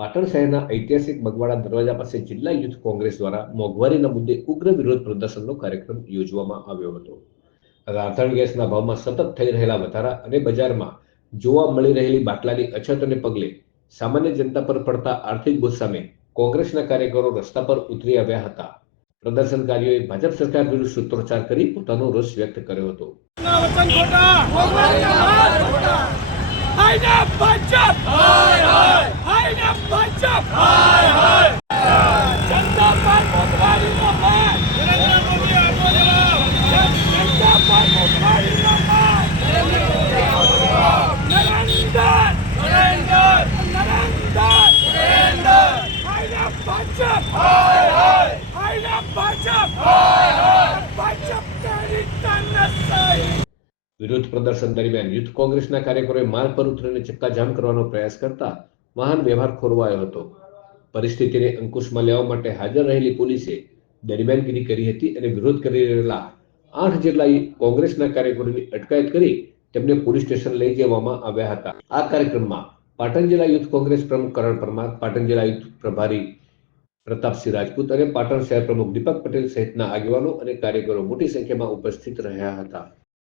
પાટણ શહેરના ઐતિહાસિક બગવાડા દરવાજા પાસે જિલ્લા યુથ કોંગ્રેસ દ્વારા મોંઘવારીના મુદ્દે ઉગ્ર વિરોધ પ્રદર્શનનો કાર્યક્રમ યોજવામાં આવ્યો હતો. રાંધણ ગેસના ભાવમાં સતત થઈ રહેલા વધારા અને બજારમાં જોવા મળી રહેલી બાટલાની અછતને પગલે સામાન્ય જનતા પર પડતા આર્થિક બોજ સામે કોંગ્રેસના કાર્યકરો રસ્તા પર ઉતરી આવ્યા હતા. પ્રદર્શનકારીઓએ ભાજપ સરકાર વિરુદ્ધ સૂત્રોચ્ચાર કરી પોતાનો રોષ વ્યક્ત કર્યો હતો. વિરોધ પ્રદર્શન દરમિયાન યુથ કોંગ્રેસના કાર્યકરોએ માર્ગ પર ઉતરીને ચક્કાજામ કરવાનો પ્રયાસ કરતા વાહન વ્યવહાર ખોરવાયો હતો. પરિસ્થિતિને અંકુશમાં લેવા માટે હાજર રહેલી પોલીસે દરમિયાનગીરી કરી હતી અને વિરોધ કરી રહેલા 8 જેટલા કોંગ્રેસના કાર્યકરોની અટકાયત કરી તેમને પોલીસ સ્ટેશન લઈ જવામાં આવ્યા હતા. આ કાર્યક્રમમાં પાટણ જિલ્લા યુથ કોંગ્રેસ પ્રમુખ કરણ પરમાર, પાટણ જિલ્લા યુથ પ્રભારી પ્રતાપસિંહ રાજપૂત અને પાટણ શહેર પ્રમુખ દીપક પટેલ સહિતના આગેવાનો અને કાર્યકરો મોટી સંખ્યામાં ઉપસ્થિત રહ્યા હતા.